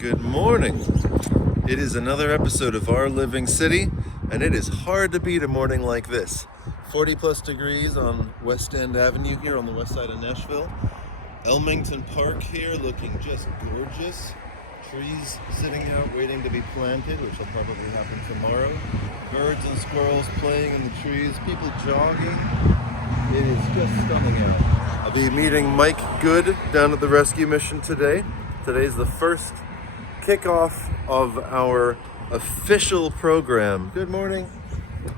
Good morning. It is another episode of Our Living City, and it is hard to beat a morning like this. 40 plus degrees on West End Avenue here on the west side of Nashville. Elmington Park here looking just gorgeous. Trees sitting out waiting to be planted, which will probably happen tomorrow. Birds and squirrels playing in the trees, people jogging. It is just stunning out. I'll be meeting Mike Good down at the rescue mission today. Today's the first kickoff of our official program. Good morning.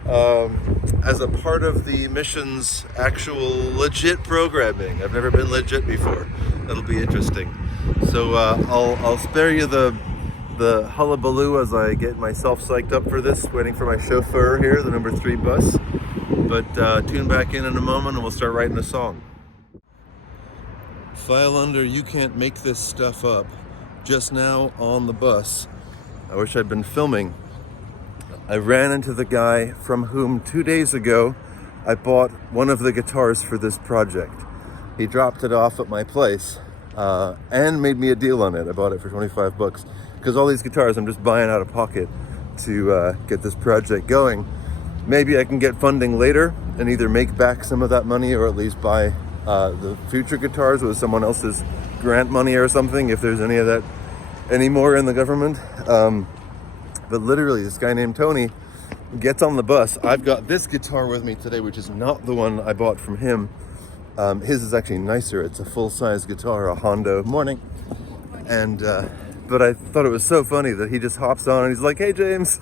As a part of the mission's actual legit programming. I've never been legit before. That'll be interesting. So I'll spare you the hullabaloo as I get myself psyched up for this, waiting for my chauffeur here, the number 3 bus. But tune back in a moment and we'll start writing a song. File under You Can't Make This Stuff Up. Just now on the bus, I wish I'd been filming, I ran into the guy from whom 2 days ago I bought one of the guitars for this project. He dropped it off at my place and made me a deal on it. I bought it for 25 bucks because all these guitars I'm just buying out of pocket to get this project going. Maybe I can get funding later and either make back some of that money or at least buy the future guitars with someone else's grant money or something, if there's any of that anymore in the government. But literally, this guy named Tony gets on the bus. I've got this guitar with me today, which is not the one I bought from him. His is actually nicer. It's a full-size guitar, a Hondo. Morning. And but I thought it was so funny that he just hops on and he's like, "Hey, James,"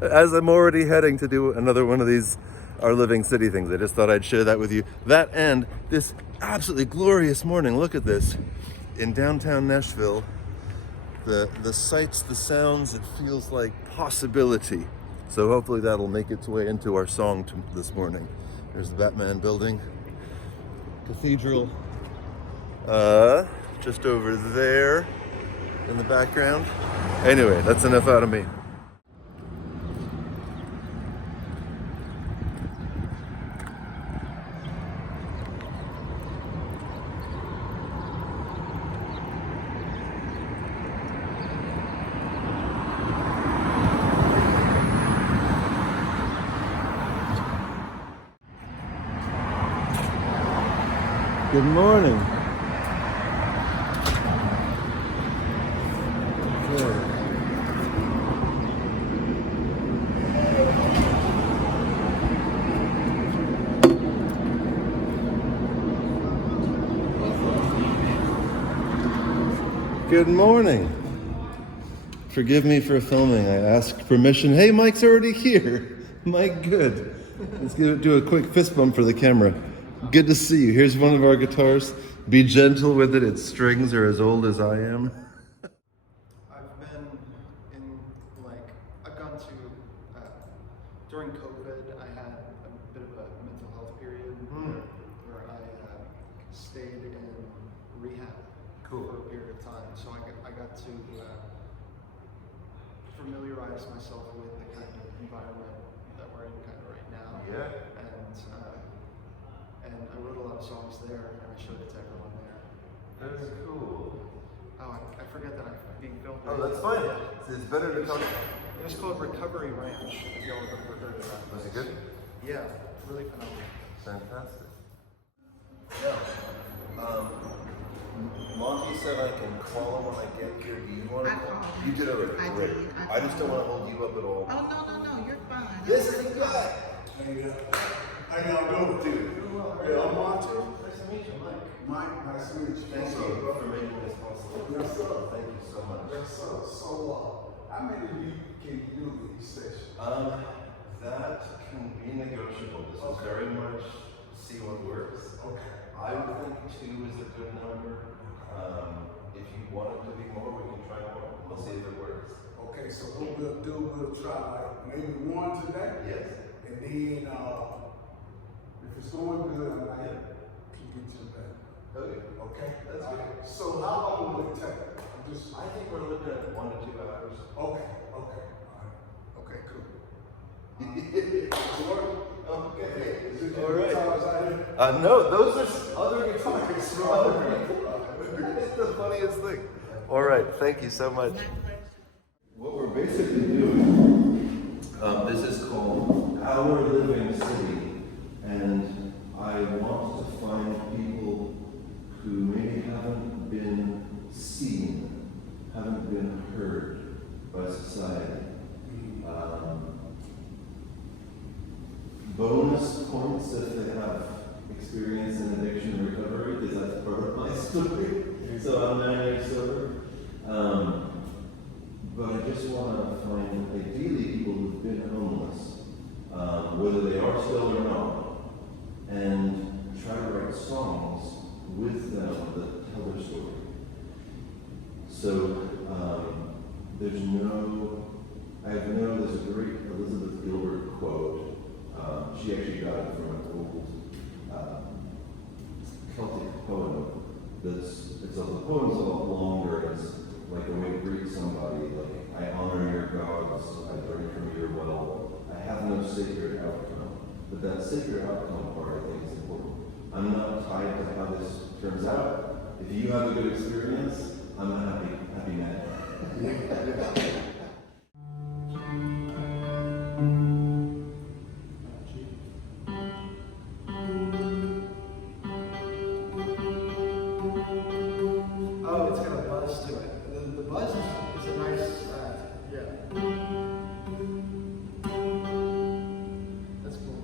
as I'm already heading to do another one of these Our Living City things. I just thought I'd share that with you. That and this absolutely glorious morning. Look at this. In downtown Nashville, the sights, the sounds, it feels like possibility. So hopefully that'll make its way into our song this morning. There's the Batman building. Cathedral, just over there in the background. Anyway, that's enough out of me. Good morning. Good morning. Forgive me for filming. I asked permission. Hey, Mike's already here. Mike, good. Let's do a quick fist bump for the camera. Good to see you. Here's one of our guitars. Be gentle with it. Its strings are as old as I am. I've been in, I've gone to, during COVID, I had a bit of a mental health period where I stayed in rehab for a period of time. So I got to familiarize myself with the kind of environment that we're in kind of right now. Yeah. And I wrote a lot of songs there, and I showed it to everyone there. That's cool. Oh, I forget that I'm being filmed. Oh, that's fine. It's better to talk. It was called Recovery Ranch, if y'all have ever heard of that. Was it good? Yeah, really phenomenal. Fantastic. Yeah. Monty said I can call him when I get here. Do you want to call? You did already. I Great. did. I just don't want to hold you up at all. Oh, no, you're fine. This is the guy. How y'all doing, dude? Yeah, I'm Monty. Nice to meet you, Mike. Mike, nice to meet you. Thank you for making this possible. Yes, sir. Thank you so much. Yes, sir. So, how many of you can you do these sessions? That can be negotiable. This is very much see what works. Okay. I would think 2 is a good number. If you want it to be more, we can try more. We'll see if it works. Okay, so what we'll do, we'll try like maybe 1 today. Yes. And then, if it's going good, I might keep it to that. Okay. Okay? That's good. So how long will it take? I think we're looking at 1 to 2 hours. Okay, okay. All right. Okay, cool. Okay. Is it All right. guitars out here? No, those are other guitars from other people. It's the funniest thing. All right, thank you so much. What we're basically doing, this is called Our Living City, and I want to find people who maybe haven't been seen, haven't been heard by society. Bonus points if they have experience in addiction and recovery, because that's part of my story. So I'm 9 years sober. But I just want to find ideally people who've been homeless, whether they are still or not, and try to write songs with them that tell their story. So there's a great Elizabeth Gilbert quote. She actually got it from an old Celtic poem. The poem's a lot longer. It's like a way to greet somebody, like, I honor your gods, I drink from your well, I have no sacred outcome. But that sacred outcome part, I think, is important. I'm not tied to how this turns out. If you have a good experience, I'm a happy man. Oh, it's got a buzz to it. The buzz is a nice, yeah. That's cool.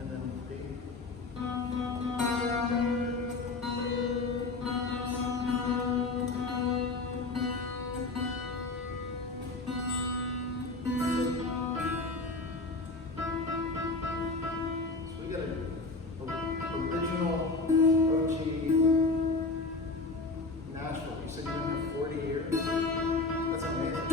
And then B. So we got an original OG Nashville. You said you've been here 40 years? That's amazing.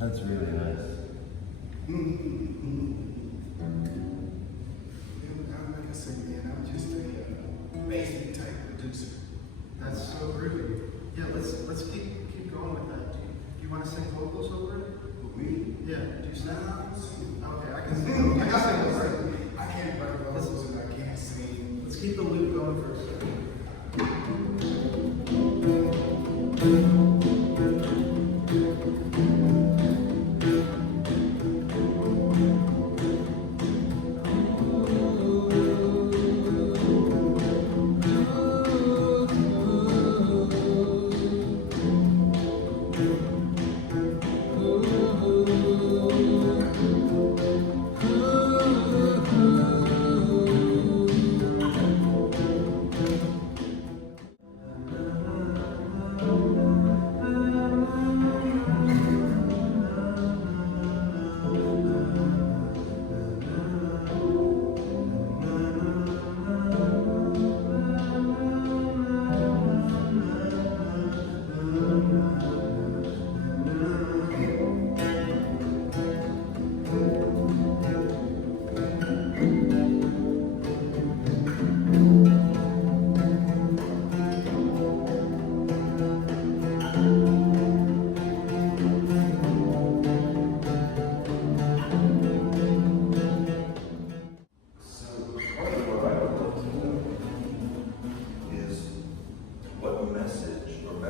That's really nice. Like I said, man, I'm just a basic type producer. That's so groovy. Yeah, let's keep going with that. Do you want to sing vocals over it? With me, Yeah. Do you sing? Okay, I can I sing. I can sing over it. can't write vocals and I can't sing. Let's keep the loop going for a second.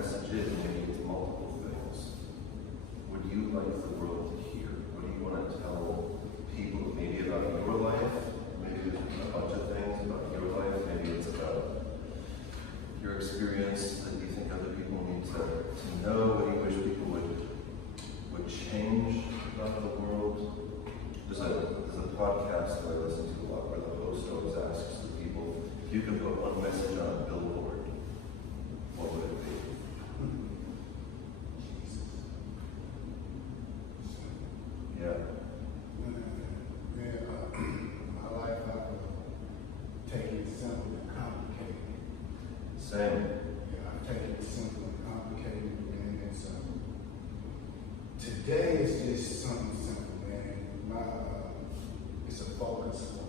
messages, maybe it's multiple things. Would you like the world to hear? What do you want to tell people? Maybe about your life, maybe there's a bunch of things about your life, maybe it's about your experience that you think other people need to know, what you wish people would change about the world. There's a podcast that I listen to a lot where the host always asks the people, if you could put one message on a billboard, what would it be? Yeah. My life, I've taken it simple and complicated. Same. Yeah, I've taken it simple and complicated, and it's today is just something simple, man. It's a focus for me.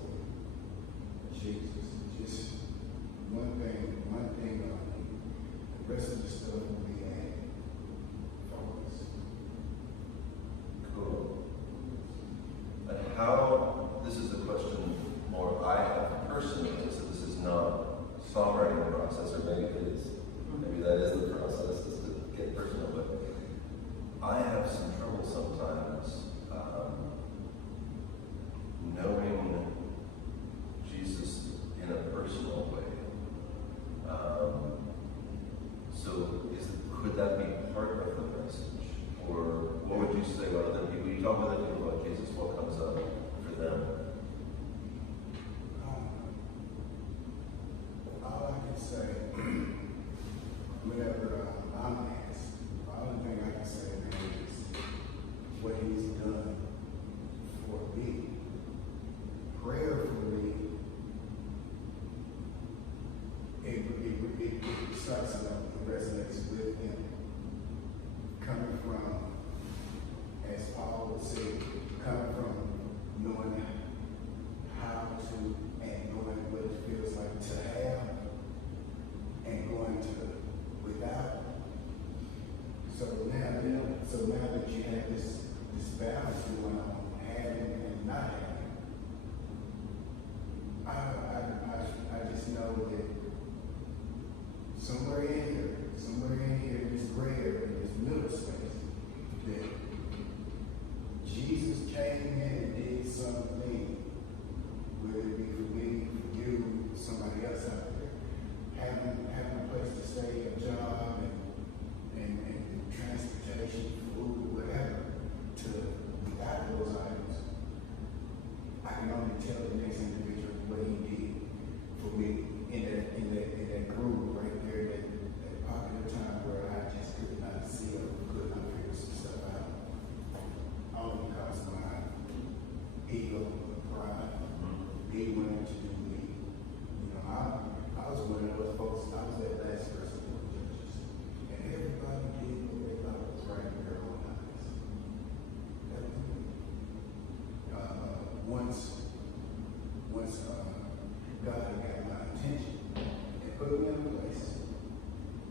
God got my attention and put me in a place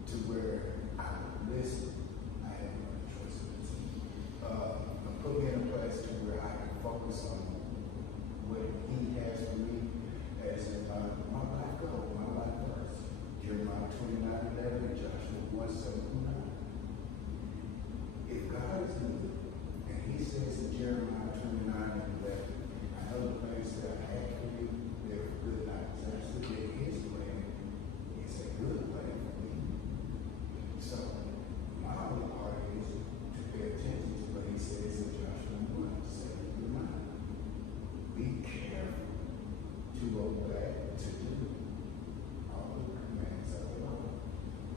to where I would listen. I had no choice of listening. Put me in a place to where I could focus on what He has for me as my life goal, my life verse. Jeremiah 29:11, Joshua 1:7-9. If God is good, and He says in Jeremiah 29:11, I know the plans that I have for you, they're good, not disaster. That His plan is a good plan for me. So my only part is to pay attention to what He says in Joshua 1:7-9. Be careful to obey, to do all the commands of the Lord.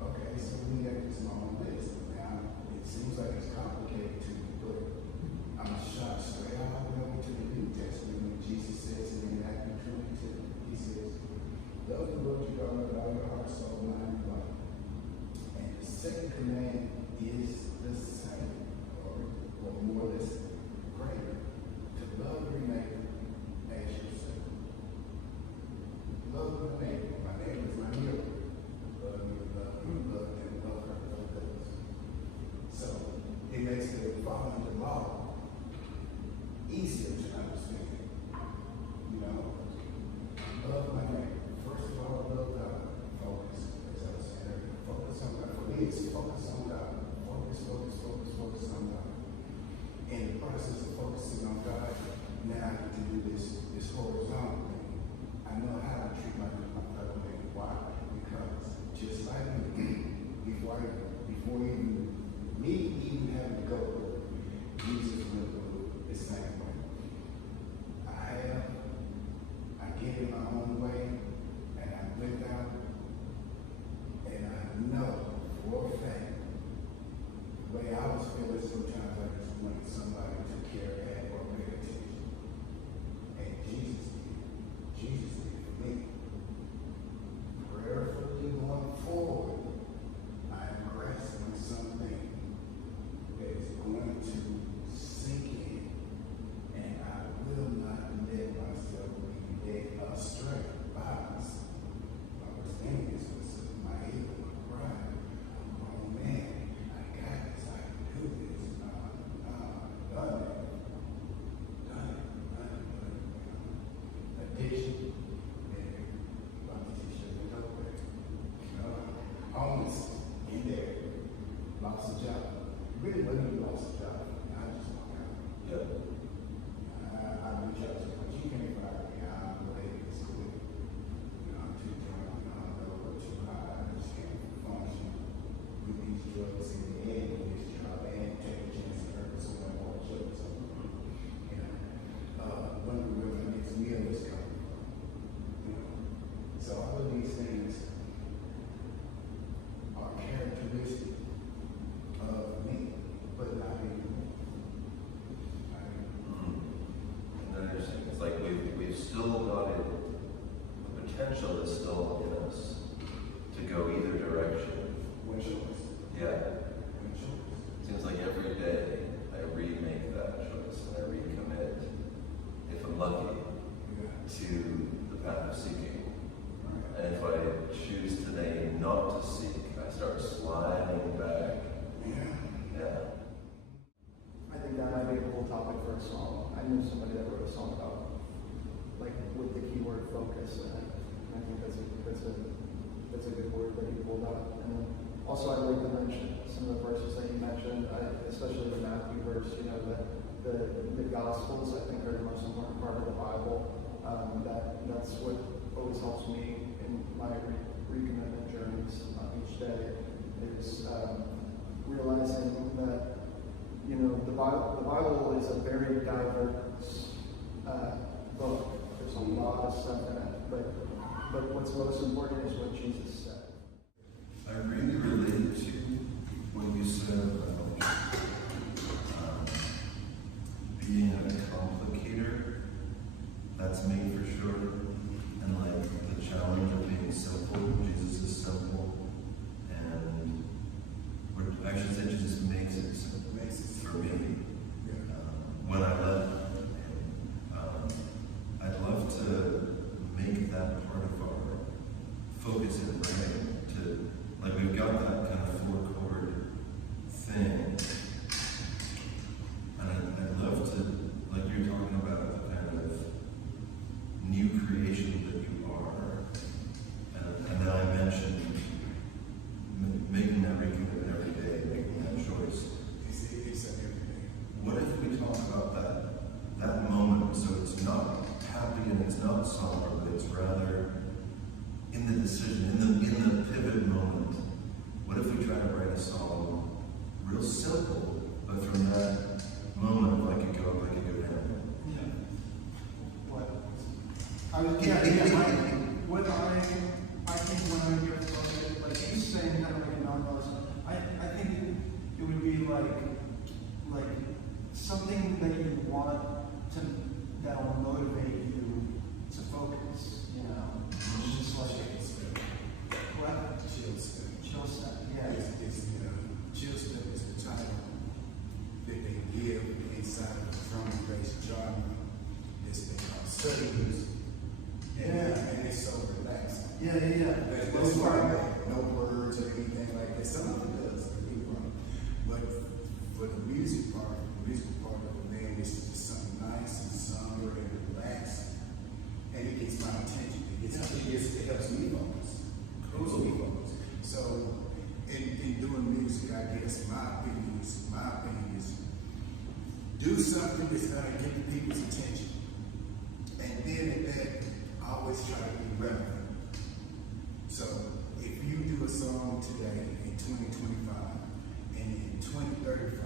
Okay, so we have this long list. Now, it seems like it's complicated to me, but I'm shocked straight out over to the New Testament when Jesus says in Matthew 22, He says, love the Lord your God with all your heart, soul, mind, and body. And the second command is the same, or more or less greater, to love your neighbor as yourself. Love my neighbor. My neighbor is my neighbor. Love me, love her, love others. So it makes the following the law easier to understand. You know, love my neighbor. First of all, love God. Focus, as I was saying earlier. Focus on God. For me, it's focus on God. Focus on God. In the process of focusing on God, now I get to do this horizontal thing. I know how to treat my fellow man. Why? Because just like me, before even me even having to go, Jesus went through the same way. I get in my own way, and I went out, and I know for a fact, the way I was feeling sometimes, I just wanted somebody to care and or pay attention. And Jesus did for me. Prayerfully going forward, I am grasping something that is going to sink in, and I will not let myself be led astray by myself. My worst enemy is my ego, my pride. Oh man, I got this, I can do this. Done it. Addiction, homeless, in there, lost a job. Really wasn't even lost a job. I just walked out. Yep. I reach out to you, but you can't fire me. I'm related to school. I'm too drunk, I don't know what too high. I just can't function with these drugs in the end of this job and take a chance to hurt someone or show someone. Wonder where my next meal is coming from. So all of these things are characteristic of me, but not anymore. Interesting. It's like we've still got it. The potential is still in us to go either direction. What choice? Yeah. What choice? Seems like every day I remake that choice and I recommit, if I'm lucky, to the path of seeking. And if I choose today not to seek, I start sliding back. Yeah. I think that might be a cool topic for a song. I knew somebody that wrote a song about, like, with the keyword focus, and I think that's a good word that he pulled out. And then also, I'd like to mention some of the verses that you mentioned, especially the Matthew verse. You know, the Gospels, I think, are the most important part of the Bible. That's what always helps me in my recommitment journeys each day is realizing that, you know, the Bible is a very diverse book. There's a lot of stuff in it, but what's most important is what Jesus said. I really related to what you said about being a complicator. That's me for sure. And like the challenge of being simple. Jesus is simple. And I should say Jesus makes it simple for me. When I left, I'd love to make that part of would be like something that you want to, that'll motivate you to focus, you know? It's just like, what? Chill step. Chill step, yeah. Chill step is the title that they give inside of the drum-based genre. This thing called studies. And it's so relaxing. Yeah. That's why no words or anything like that. Some of it does, but for the music part of it, man, it's just something nice and somber and relaxed. And it gets my attention. It helps me focus. So in doing music, I guess my opinion is do something that's gonna get people's attention. And then at that, I always try to be relevant. So if you do a song today in 2025 and in 2035,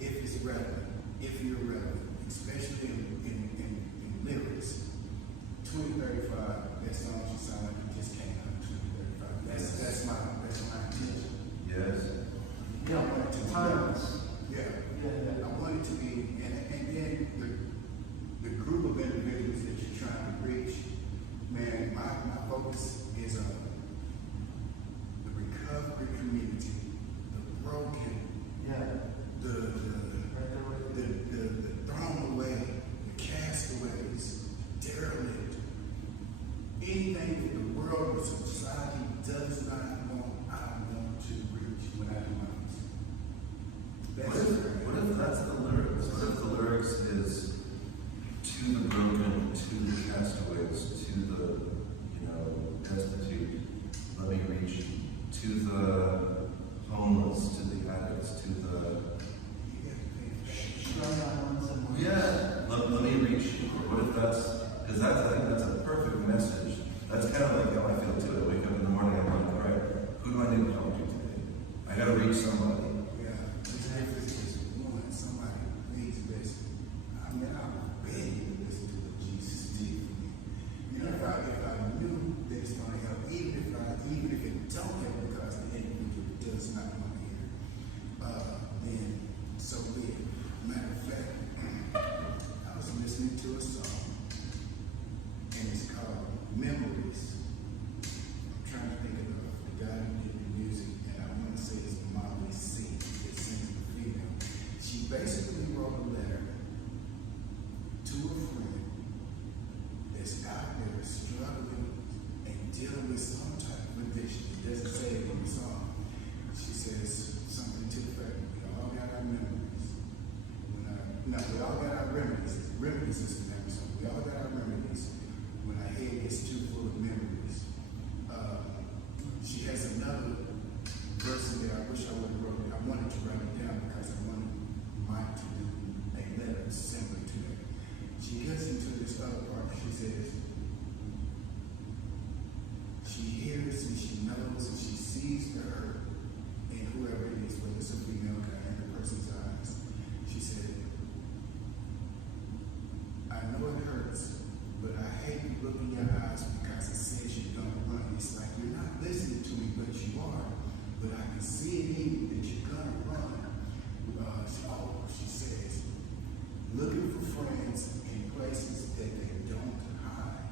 if it's relevant, if you're relevant, especially in lyrics, 2035, that song should sound like it just came out in 2035. That's my intention. Yes. Yeah, like to timeless. Yeah. I want it to be, and then the group of individuals that you're trying to reach, man, my focus is on the recovery community, the broken, the thrown away, the castaways, derelict, anything that the world or society does not want, I want to reach when I do my music. What if that's the lyrics? What if the lyrics is to the broken, to the castaways, to the, destitute, let me reach, to the homeless, to the addicts, to the let me reach. What if that's, because I think that's a perfect message. That's kind of like how I feel too. I wake up in the morning, I'm like, all right, who do I need to talk to today? I gotta reach somebody. Somebody needs this. I mean, I'm ready to listen to what Jesus did for me. If I knew that it's going to help, even if it don't help because the individual does not want to hear, then so be it. Matter of fact, I was listening to a song, and it's called Memories. I'm trying to think of the guy who did the music, and I want to say it's Molly C. that sings the female. She basically wrote a letter to a friend that's out there struggling and dealing with some type of addiction. It doesn't say it in the song. She says something to the fact that we all got our memories. We all got our remedies. Remedies is the name of something. We all got our remedies when our head gets too full of memories. She has another verse in there. I wish I would have wrote it. I wanted to write it down because I wanted Mike to do a letter similar to that. She gets into this other part. She says, she hears and she knows and she sees the hurt in whoever it is, whether it's a female guy in the person's eyes. She said, I know it hurts, but I hate to look in your eyes because it says you don't run. It's like you're not listening to me, but you are. But I can see it in you that you're gonna run. She says, looking for friends in places that they don't hide.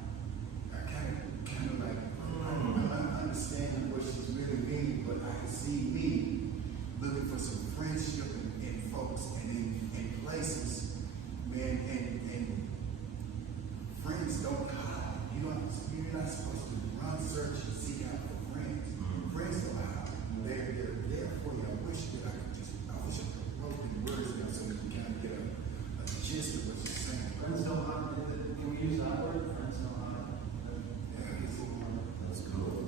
I kind of like, I'm not understanding what she's really meaning, but I can see me looking for some friendship in folks and in places, man, and friends don't hide. You're not supposed to run, search, and seek out for friends. Friends don't hide. They're there for you. I wish I could wrote the words down so we can kind of get a gist of what you're saying. Friends don't hide. Can we use that word? Friends don't hide. That's cool.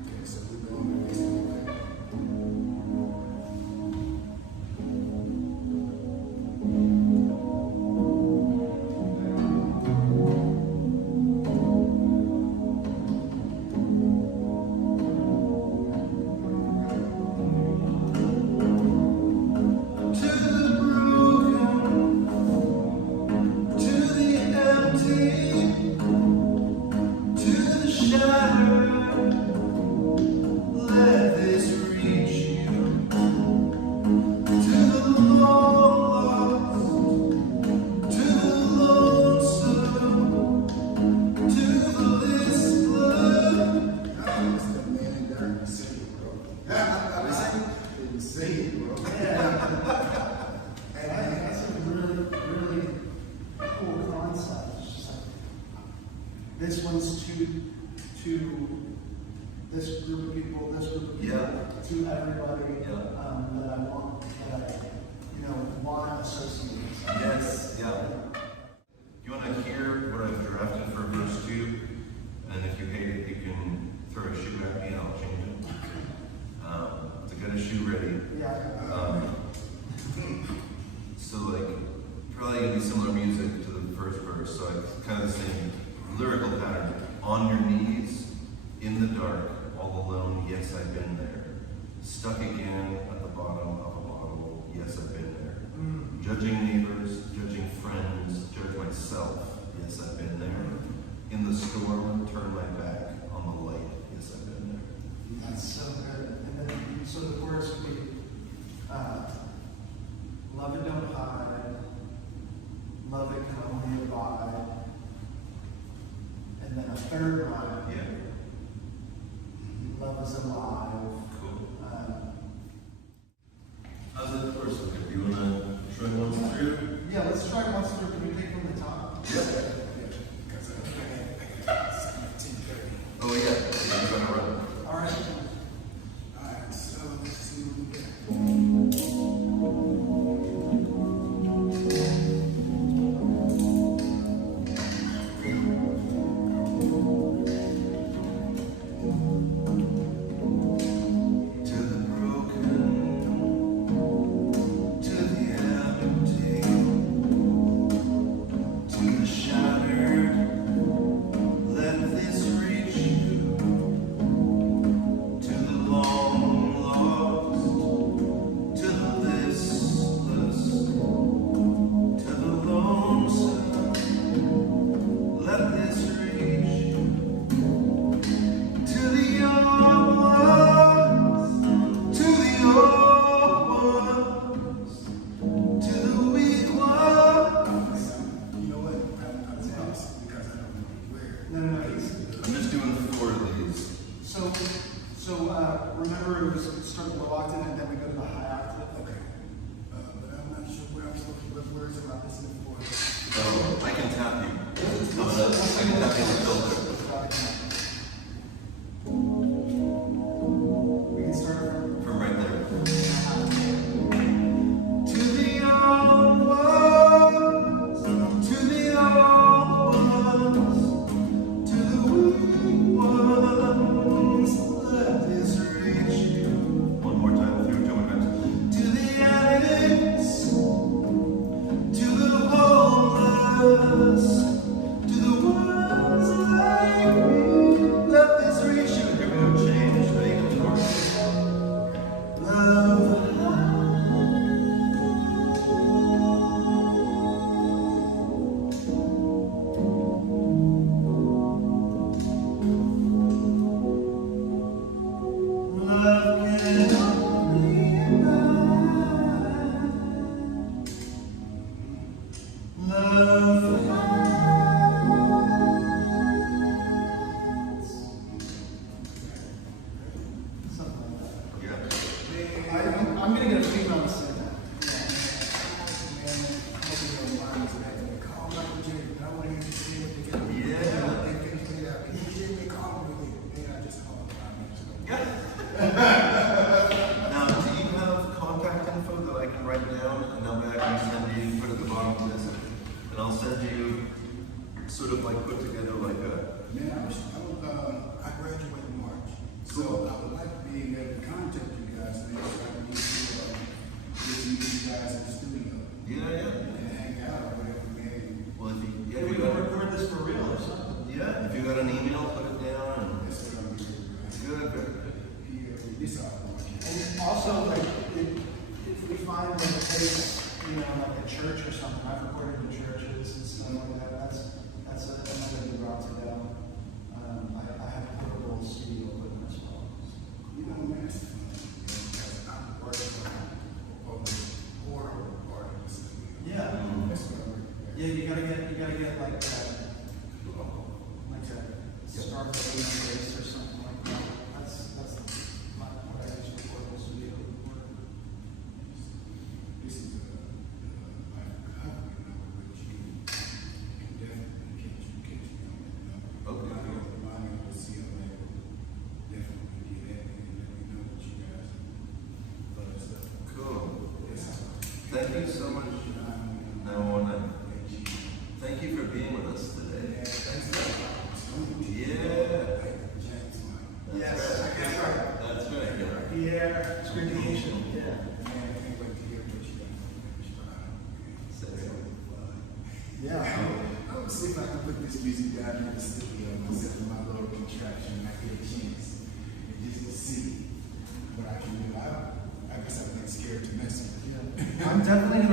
Okay, so we're going with this. to be similar music to the first verse, so it's kind of the same lyrical pattern. On your knees, in the dark, all alone, yes, I've been there. Stuck again at the bottom of a bottle, yes, I've been there. Judging neighbors, judging friends, judge myself, yes, I've been there. In the storm, turn my back on the light, yes, I've been there. That's so good. And then, so the chorus would be, love it don't hide, love it can only abide. And then a third line, Yeah. love is alive. Cool. How's that chorus looking? Do you want to try one through? Yeah, let's try once through. Can we take from the top? Yeah. Oh yeah, I'm trying to run. All right. Alright, so let's see what we get. To the broken, to the empty, to the shattered, let this reach you. To the long lost, to the listless, to the lonesome, let this reach you. To the young ones, to the old ones, to the weak ones. You know what? I'm lost because I don't know where. No. I'm just doing 4 of these. So remember it was start with low octave and then we go to the high octave. Okay. But I'm not sure where I'm supposed to, what words am I listening for? Oh, I can tap you. I can tap you in the filter. We can start From right there. to the young ones, to the old ones, to the weak ones, let this reach you. One more time through, Joe McBeth. To the addicts, to the homeless, to the ones like me, let this reach you. Here we go, change, ready, four. Love. Love can only abide. Love hides. Something like that. Yeah. I'm gonna get a female to sing that. Now, do you have contact info that I can write down and then I can send you, put at the bottom of this? And I'll send you sort of like put together like a, I graduate in March, so I would like to be able to contact you guys and make sure I can meet you guys in the studio yeah. and hang out or whatever. Maybe. Well, if you, yeah, Maybe if we you can got, record this for real or something. yeah, if you got an email, put it down That's what I'm doing. and good. This all. And also, like, if we find like a place, you know, like a church or something, I've recorded in churches and stuff like that. That's another good route to go. I have a portable studio equipment as well. You know, man, it's fun. Because I'm working on the horrible part of the studio. Yeah. That's what I'm working on. Yeah, you gotta get like a Starbucks base or something like that. That's what I use for portable studio. This is like a cover number, which you can definitely catch me on that number. Okay. My number is CLA. Definitely get that and let me know what you guys love us up. Cool. Yes. Thank you so much. Now I want to thank you for being with us today. Yeah. Yes, that's right. That's right. Yeah. Pierre, it's great to meet you. Yeah. Same. Yeah. I would see if I can put this music down in the studio myself in my little contraption. I get a chance and just to see what I can do. I guess I've been scared to mess with. I'm definitely